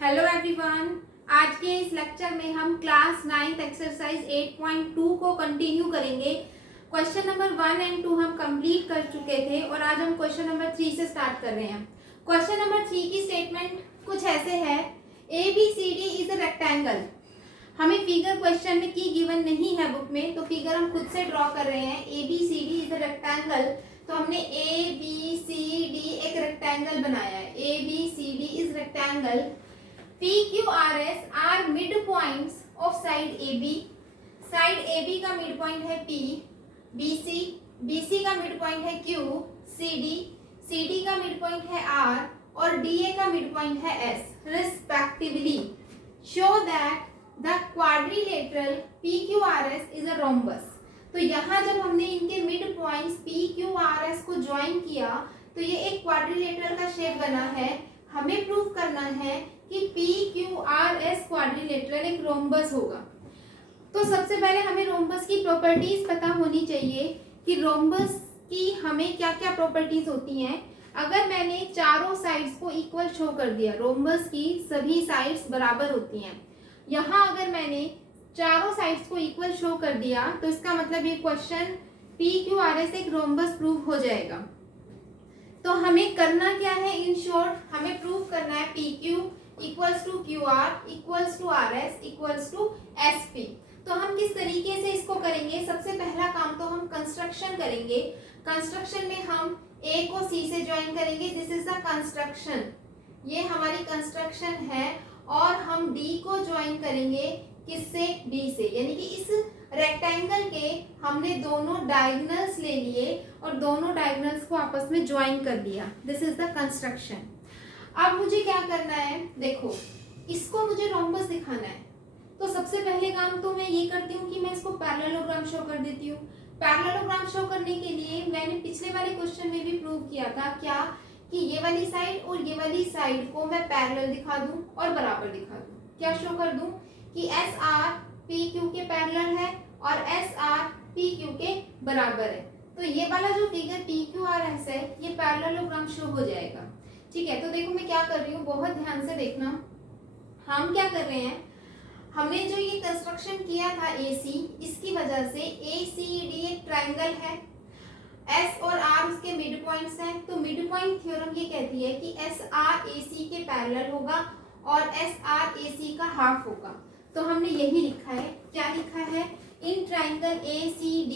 Hello everyone. आज के इस लेक्चर में हम क्लास 9 एक्सरसाइज 8.2 को कंटिन्यू करेंगे। क्वेश्चन नंबर 1 एंड 2 हम कंप्लीट कर चुके थे और आज हम क्वेश्चन नंबर 3 से स्टार्ट कर रहे हैं। क्वेश्चन नंबर 3 की स्टेटमेंट कुछ ऐसे है, ABCD इज अ रेक्टेंगल। हमें फिगर क्वेश्चन में की गिवन नहीं है बुक में, तो फिगर हम खुद से ड्रॉ कर रहे हैं। ABCD इज अ रेक्टेंगल, तो हमने ABCD एक रेक्टेंगल बनाया है। ABCD is rectangle. PQRS are mid points of side AB। Side AB का मिड पॉइंट है P। BC का मिड पॉइंट है Q। CD का मिड पॉइंट है R और DA का मिड पॉइंट है S respectively. Show that the quadrilateral PQRS is a rhombus. तो यहाँ जब हमने इनके मिड पॉइंट्स PQRS को ज्वाइन किया तो ये एक क्वाड्रिलेटरल का शेप बना है। हमें प्रूव करना है कि PQRS क्वाड्रिलेटरल एक रोम्बस होगा। तो सबसे पहले हमें रोम्बस की प्रॉपर्टीज पता होनी चाहिए कि रोम्बस की हमें क्या क्या प्रॉपर्टीज होती हैं। अगर मैंने चारों साइड्स को इक्वल शो कर दिया, रोम्बस की सभी साइड्स बराबर होती हैं। यहाँ अगर मैंने चारों साइड्स को इक्वल शो कर दिया तो इसका मतलब ये क्वेश्चन PQRS एक रोम्बस प्रूव हो जाएगा। तो हमें करना क्या है, इन शॉर्ट हमें प्रूव करना है PQ equals to QR equals to RS equals to SP। तो हम किस तरीके से इसको करेंगे, सबसे पहला काम तो हम कंस्ट्रक्शन करेंगे। कंस्ट्रक्शन में हम A को C से ज्वाइन करेंगे, दिस इज द कंस्ट्रक्शन, ये हमारी कंस्ट्रक्शन है। और हम D को ज्वाइन करेंगे किससे, B से, यानी कि इस रेक्टेंगल के हमने दोनों डायगोनल्स ले लिए और दोनों डायगोनल्स को आपस में ज्वाइन कर दिया, दिस इज द कंस्ट्रक्शन। अब मुझे क्या करना है, देखो इसको मुझे रोम्बस दिखाना है। तो सबसे पहले काम तो मैं ये करती हूँ कि मैं इसको पैरेललोग्राम शो कर देती हूँ। पैरेललोग्राम शो करने के लिए मैंने पिछले वाले क्वेश्चन में भी प्रूव किया था क्या, कि ये वाली साइड और ये वाली साइड को मैं पैरेलल दिखा दूं और बराबर दिखा दूं। क्या शो कर दूं कि SR PQ के पैरेलल है और SR PQ के बराबर है। तो ये वाला जो फिगर PQRS है ये पैरेललोग्राम शो हो जाएगा। ठीक है, तो देखो मैं क्या कर रही हूँ, बहुत ध्यान से देखना। हम क्या कर रहे हैं, हमने जो ये कंस्ट्रक्शन किया था AC, इसकी वजह से ACD एक ट्रायंगल है, S और R उसके मिड पॉइंट्स हैं। तो मिड पॉइंट थ्योरम ये कहती है कि SR AC के पैरेलल होगा और SR AC का हाफ होगा। तो हमने यही लिखा है, क्या लिखा है, in triangle ACD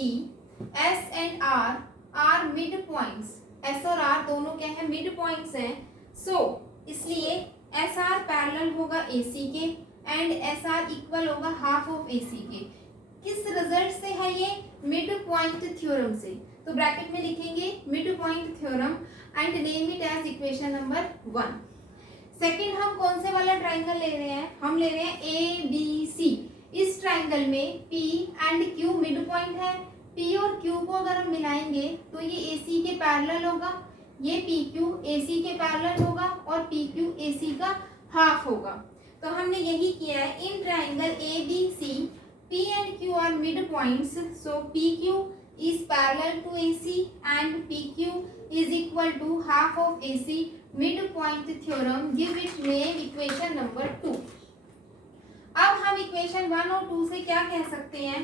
S and R are mid points. S और R दोनों क्या है, मिड पॉइंट्स हैं। सो इसलिए SR पैरेलल होगा AC के एंड SR इक्वल होगा हाफ ऑफ AC के। किस रिजल्ट से है ये, मिड पॉइंट थ्योरम से। तो ब्रैकेट में लिखेंगे mid point theorem and name it as equation number 1। Second हम कौन से वाला ट्रायंगल ले रहे हैं, हम ले रहे हैं ABC। इस ट्रायंगल में P and Q mid point है। P और Q को अगर हम मिलाएंगे तो ये AC के पैरेलल होगा, ये PQ AC के पैरेलल होगा और PQ AC का हाफ होगा। तो हमने यही किया है, in triangle ABC P and Q are mid points, so PQ is parallel to AC and PQ is equal to half of AC. Mid point theorem, give it name equation number 2। अब हम equation 1 और 2 से क्या कह सकते हैं,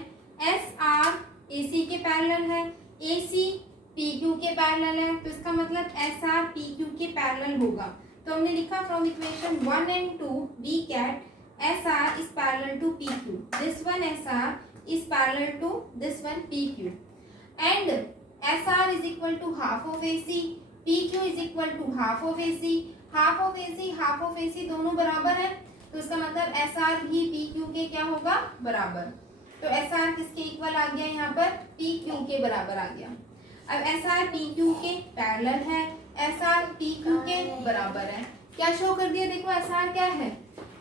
SR AC के parallel है, AC PQ के पैरेलल है, तो इसका मतलब SR PQ के पैरेलल होगा। तो हमने लिखा from equation 1 and 2 we get SR is parallel to PQ. This one SR is parallel to this one PQ. And SR is equal to half of AC. PQ is equal to half of AC. Half of AC, half of AC दोनों बराबर है। तो इसका मतलब SR भी PQ के क्या होगा, बराबर। तो SR किसके इक्वल आ गया, यहाँ पर PQ के बराबर आ गया। अब SR PQ के पैरेलल है, SR PQ के बराबर है। क्या शो कर दिया, देखो SR क्या है,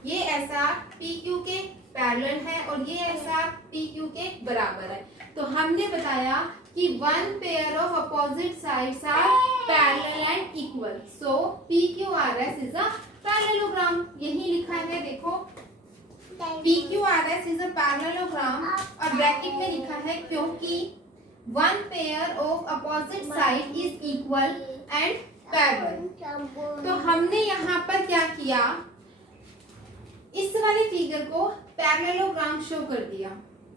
ये SR PQ के पैरेलल है और ये SR PQ के बराबर है। तो हमने बताया कि one pair of opposite sides are parallel and equal, so PQRS is a parallelogram. यही लिखा है, देखो PQRS इज अ पैरेललोग्राम और ब्रैकेट में लिखा है क्योंकि one pair of opposite side is equal and parallel. तो हमने यहाँ पर क्या किया, इस वाले फिगर को पैरेललोग्राम शो कर दिया,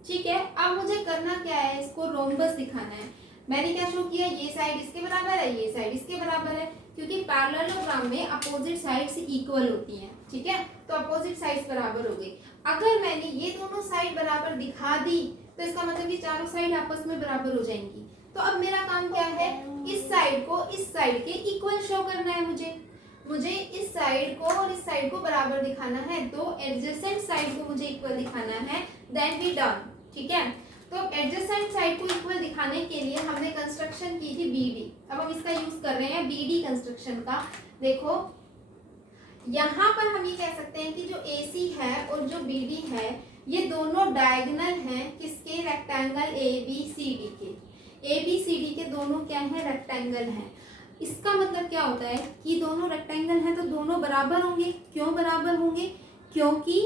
ठीक है। अब मुझे करना क्या है, इसको रोम्बस दिखाना है। मैंने क्या शो किया, ये साइड इसके बराबर है, ये साइड इसके बराबर है, क्योंकि पैरेललोग्राम में अपोजिट साइड्स इक्वल होती हैं, ठीक है। तो अपोजिट साइड्स बराबर हो गई। अगर मैंने ये दोनों साइड बराबर दिखा दी तो इसका मतलब कि चारों साइड आपस में बराबर हो जाएंगी। तो अब मेरा काम क्या है, इस साइड को इस साइड के इक्वल शो करना है। मुझे इस साइड को और इस साइड को बराबर दिखाना है, दो एडजेसेंट साइड को मुझे इक्वल दिखाना है, देन वी डन, ठीक है। तो एडजेसेंट साइड को इक्वल दिखाने के लिए हमने कंस्ट्रक्शन की थी बीडी। अब हम इसका यूज कर रहे हैं बीडी कंस्ट्रक्शन का। देखो यहाँ पर हम ये कह सकते हैं कि जो AC है और जो BD है ये दोनों डायगोनल हैं किसके, रेक्टेंगल ABCD के। ABCD के दोनों क्या है, रेक्टेंगल हैं। इसका मतलब क्या होता है कि दोनों रेक्टेंगल हैं तो दोनों बराबर होंगे। क्यों बराबर होंगे, क्योंकि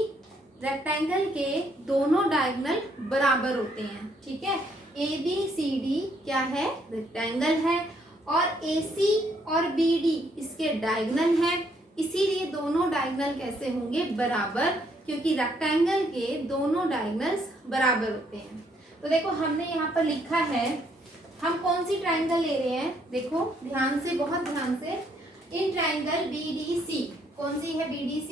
रेक्टेंगल के दोनों डायगोनल बराबर होते हैं, ठीक है। ABCD क्या है, रेक्टेंगल है, और AC और BD इसके डायगोनल हैं, इसीलिए दोनों डायगोनल कैसे होंगे, बराबर, क्योंकि रेक्टेंगल के दोनों डायगोनल्स बराबर होते हैं। तो देखो हमने यहाँ पर लिखा है, हम कौन सी ट्रायंगल ले रहे हैं, देखो ध्यान से, बहुत ध्यान से। इन ट्रायंगल BDC, कौन सी है BDC,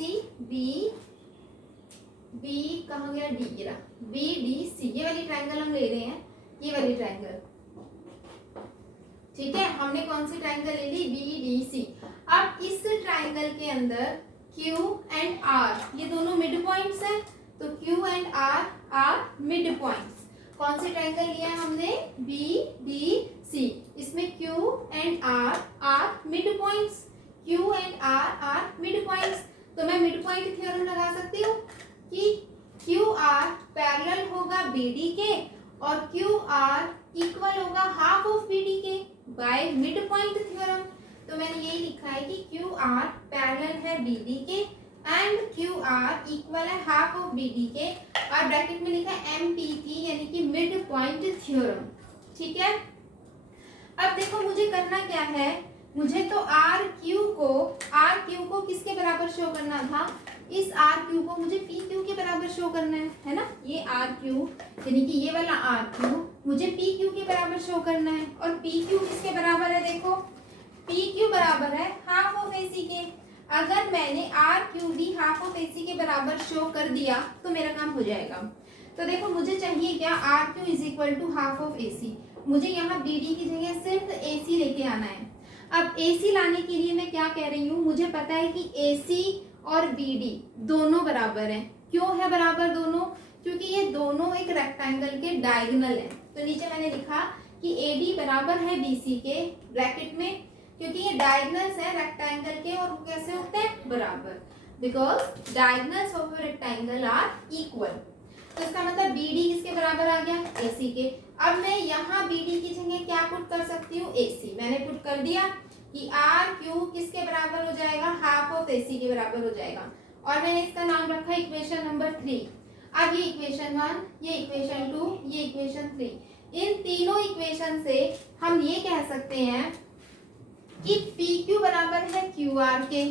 B कहाँ गया, D गिरा, BDC, ये वाली ट्रायंगल हम ले रहे हैं, ये वाली ट्रायंगल, ठीक है। हमने कौन सी ट्रायंगल ले ली, BDC। अब इस ट्रायंगल के अंदर Q एंड R ये दोनों मिड पॉइंट्स हैं, तो Q and R are mid points. कौन सी ट्रायंगल लिया है हमने, BDC। इसमें Q and R are mid points, Q and R are mid points. तो मैं मिड पॉइंट थ्योरम लगा सकती हूँ कि QR पैरेलल होगा BD के और QR इक्वल होगा हाफ ऑफ BD के बाय मिड पॉइंट थ्योरम। तो मैंने ये लिखा है कि QR पैरेलल है BD के एंड QR इक्वल है हाफ ऑफ BD के, और ब्रैकेट में लिखा है MPT यानी कि मिड पॉइंट थ्योरम, ठीक है। अब देखो मुझे करना क्या है, मुझे तो RQ को किसके बराबर शो करना था, इस RQ को मुझे PQ के बराबर शो करना है ना। ये RQ यानी कि ये वाला RQ मुझे PQ के बराबर शो करना है, और PQ किसके बराबर है, देखो PQ बराबर है हाफ ऑफ AC के। अगर मैंने RQ भी हाफ ऑफ AC के बराबर शो कर दिया तो मेरा काम हो जाएगा। तो देखो मुझे चाहिए क्या, RQ is equal to half of AC। मुझे यहाँ BD की जगह सिर्फ AC लेके आना है। अब AC लाने के लिए मैं क्या कह रही हूँ, मुझे पता है कि AC और BD दोनों बराबर हैं। क्यों है बराबर दोनों, क्योंकि ये दोनों एक रेक्टेंगल के डायगोनल हैं। तो नीचे मैंने लिखा कि AD बराबर है BC के, ब्रैकेट में, क्योंकि ये डायगोनल्स है रेक्टेंगल के और वो कैसे होते हैं, बराबर, because diagonals of a rectangle are equal. तो इसका मतलब BD किसके बराबर आ गया, AC के। अब मैं यहाँ BD की जगह क्या पुट कर सकती हूँ, AC। मैंने पुट कर दिया कि RQ किसके बराबर हो जाएगा, हाफ ऑफ AC के बराबर हो जाएगा, और मैंने इसका नाम रखा इक्वेशन नंबर 3। अब ये इक्वेशन 1, ये इक्वेशन 2, ये इक्वेशन 3, इन तीनों इक्वेशन से हम ये कह सकते हैं कि PQ बराबर है QR के,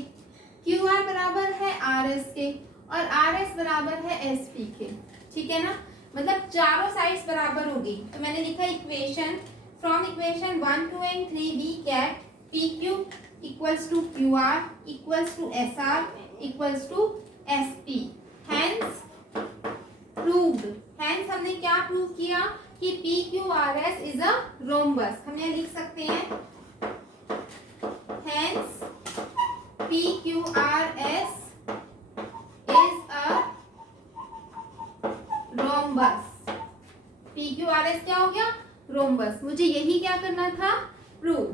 QR बराबर है RS के, और RS बराबर है SP के, ठीक है ना। मतलब चारों साइड्स बराबर होगी। तो मैंने लिखा equation, from equation 1, 2 and 3 we get PQ equals to QR equals to SR equals to SP। Hence proved, hence हमने क्या प्रूव किया कि PQRS इज अ रोम्बस। हम यहाँ लिख सकते हैं hence PQRS is a rhombus. PQRS क्या हो गया, रोम्बस। मुझे यही क्या करना था, प्रूव।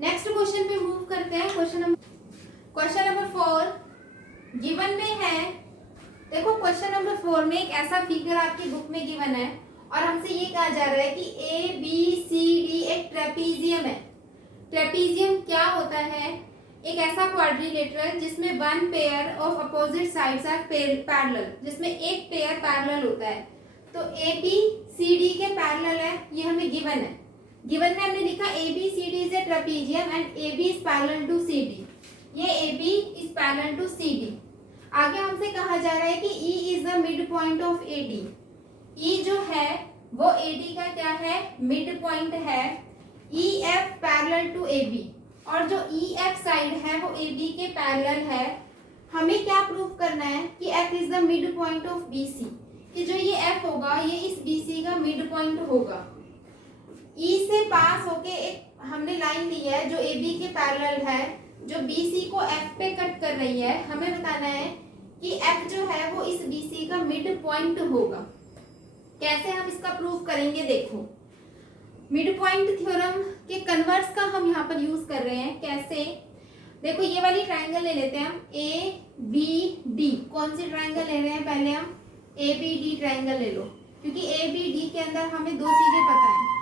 नेक्स्ट क्वेश्चन पे मूव करते हैं। क्वेश्चन नंबर 4 गिवन में है। देखो क्वेश्चन नंबर 4 में एक ऐसा फिगर आपकी बुक में गिवन है और हमसे ये कहा जा रहा है कि ABCD एक ट्रेपीजियम है। ट्रेपीजियम क्या होता है, एक ऐसा क्वाड्रिलेटरल जिसमें one pair of opposite sides are parallel, जिसमें एक पेयर पैरेलल होता है। तो ABCD के पैरेलल है, ये हमें गिवन है। गिवन में हमने लिखा ABCD is a trapezium and AB is parallel to CD। ये AB is parallel to CD। आगे हमसे कहा जा रहा है कि E is the mid point of AD। E जो है वो AD का क्या है, मिड पॉइंट है। EF पैरेलल टू AB, और जो EF साइड है वो AB के पैरेलल है। हमें क्या प्रूव करना है कि F is the mid point of BC, कि जो ये F होगा ये इस BC का मिड पॉइंट होगा। E से पास होके एक हमने लाइन ली है जो AB के पैरेलल है, जो BC को F पे कट कर रही है। हमें बताना है कि F जो है वो इस BC का मिड पॉइंट होगा। कैसे हम इसका प्रूव करेंगे, देखो मिड पॉइंट थ्योरम के कन्वर्स का हम यहाँ पर यूज कर रहे हैं। कैसे, देखो ये वाली ट्राइंगल ले लेते हैं हम, ABD। कौन सी ट्राइंगल ले रहे हैं, पहले हम ABD ट्राइंगल ले लो, क्योंकि ABD के अंदर हमें दो चीजें पता है।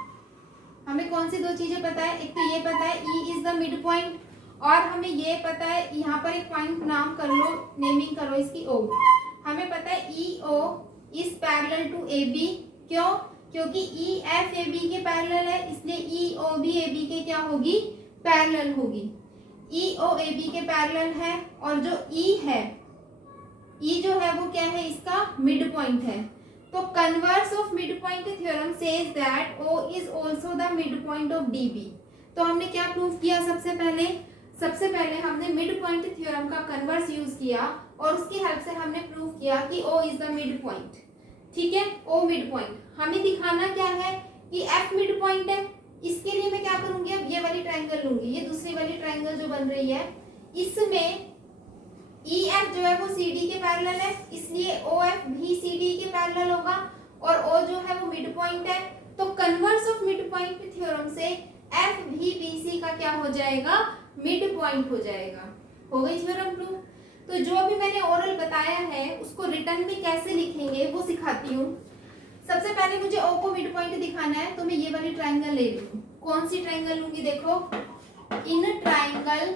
हमें कौन सी दो चीजें पता है, एक तो ये पता है E is the mid point, और हमें ये पता है, यहाँ पर एक पॉइंट नाम कर लो, नेमिंग करो इसकी O। हमें पता है EO is parallel to AB। क्यों, क्योंकि EF AB के पैरेलल है, इसलिए EO भी AB के क्या होगी, पैरेलल होगी। EO AB के पैरेलल है, और जो E है, E जो है वो क्या है, इसका मिड पॉइंट है। तो converse of mid point theorem says that O is also the mid point of DB। तो हमने क्या प्रूव किया, सबसे पहले हमने मिड पॉइंट थ्योरम का कन्वर्स यूज किया, और उसकी हेल्प से हमने प्रूव किया कि O is the mid point. ठीक है, O मिड पॉइंट। हमें दिखाना क्या है कि F मिड पॉइंट है। इसके लिए मैं क्या करूंगी, अब ये वाली ट्राइंगल लूंगी, ये दूसरी वाली ट्राइंगल जो बन रही है, इसमें EF जो है वो CD के पैरेलल है, इसलिए OF भी CD के पैरेलल होगा, और O जो है वो मिड पॉइंट है। तो converse of mid point theorem से F भी BC का क्या हो जाएगा, मिड पॉइंट हो जाएगा। हो गई थ्योरम प्रूव। तो जो अभी मैंने ओरल बताया है उसको रिटर्न में कैसे लिखेंगे वो सिखाती हूँ। सबसे पहले मुझे O को मिड पॉइंट दिखाना है, तो मैं ये वाली ट्राइंगल ले रही हूँ। कौन सी ट्राइंगल लूंगी, देखो in triangle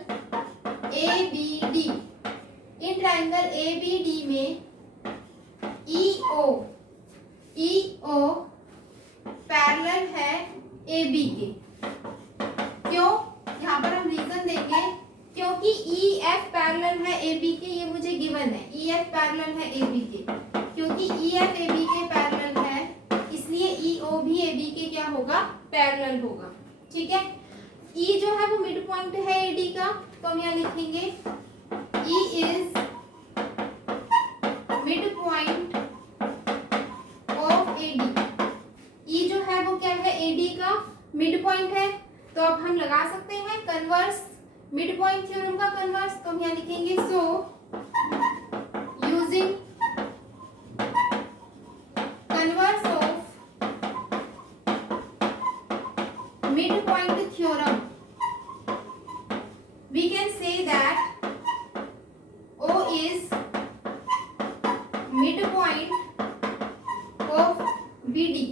ABD, in triangle ABD में EO पैरेलल है AB के। क्यों, यहाँ पर हम रीजन देंगे, क्योंकि EF पैरेलल है AB के, ये मुझे गिवन है। EF पैरेलल है AB के, क्योंकि EF AB के पैरेलल है, इसलिए EO भी AB के क्या होगा, पैरेलल होगा। ठीक है, E जो है वो मिड पॉइंट है AD का, तो हम यहाँ लिखेंगे E is mid point of AD। E जो है वो क्या है, AD का मिड पॉइंट है। तो अब हम लगा सकते हैं कन्वर्स, मिड पॉइंट थ्योरम का कन्वर्स। तो हम यहाँ लिखेंगे so using converse of mid point theorem we can say that O is mid point of BD।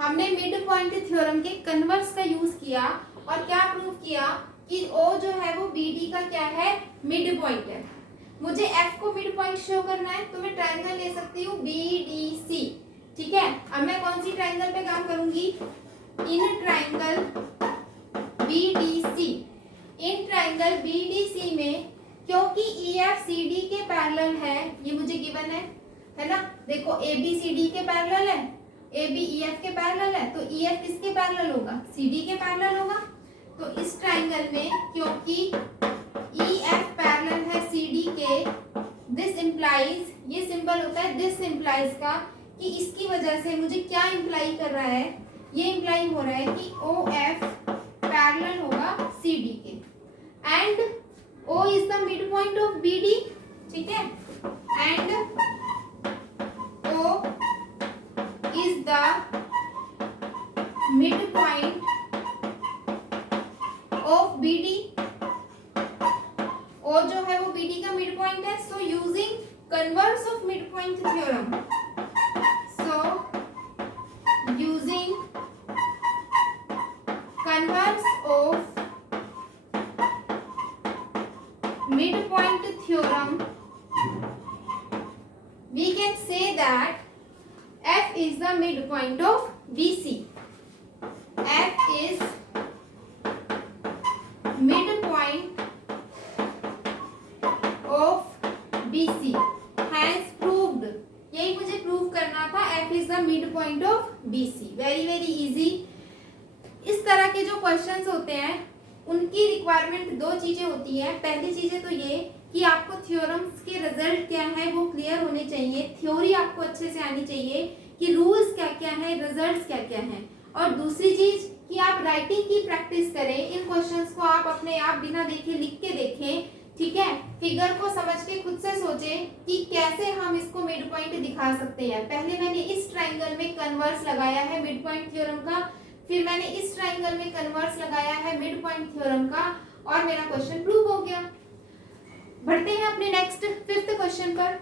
हमने मिड पॉइंट थ्योरम के कन्वर्स का यूज किया और क्या प्रूव किया कि O जो है वो BD का क्या है, मिड पॉइंट है। मुझे F को मिड पॉइंट शो करना है, तो मैं ट्राइंगल ले सकती हूँ BDC। ठीक है, अब मैं कौन सी ट्राइंगल पे काम करूंगी, in triangle BDC। In triangle BDC में क्योंकि EF CD के पैरेलल है, ये मुझे गिवन है ना। देखो AB CD के पैरेलल है, AB EF के पैरेलल है, तो EF किसके पैरेलल होगा, CD के पैरेलल होगा। तो इस ट्राइंगल में क्योंकि EF पैरेलल है CD के, दिस इंप्लाइज, ये सिंबल होता है दिस इंप्लाइज का, कि इसकी वजह से मुझे क्या इंप्लाई कर रहा है, ये इंप्लाई हो रहा है कि OF पैरेलल होगा CD के, and O is the midpoint of BD। ठीक है, and O is the midpoint of BD। O जो है वो BD का मिड पॉइंट है। सो using converse of mid point theorem, so using converse of midpoint theorem we can say that F is the midpoint of BC। F is midpoint BC has proved, यही मुझे prove करना था, F is the mid point of BC। Very very easy. इस तरह के जो questions होते हैं उनकी रिक्वायरमेंट दो चीजें होती हैं। पहली चीजें तो ये कि आपको थ्योरम्स के रिजल्ट क्या है वो क्लियर होने चाहिए, थ्योरी आपको अच्छे से आनी चाहिए कि रूल्स क्या क्या है, रिजल्ट्स क्या क्या हैं। और दूसरी चीज कि आप राइटिंग की प्रैक्टिस करें, इन क्वेश्चंस को आप अपने आप बिना देखे लिख के देखें, ठीक है। फिगर को समझ के खुद से सोचें कि कैसे हम इसको मिड पॉइंट दिखा सकते हैं। पहले मैंने इस ट्राइंगल में कन्वर्स लगाया है मिड पॉइंट थ्योरम का, फिर मैंने इस ट्राइंगल में कन्वर्स लगाया है मिड पॉइंट थ्योरम का, और मेरा क्वेश्चन प्रूव हो गया। बढ़ते हैं अपने नेक्स्ट 5th क्वेश्चन पर।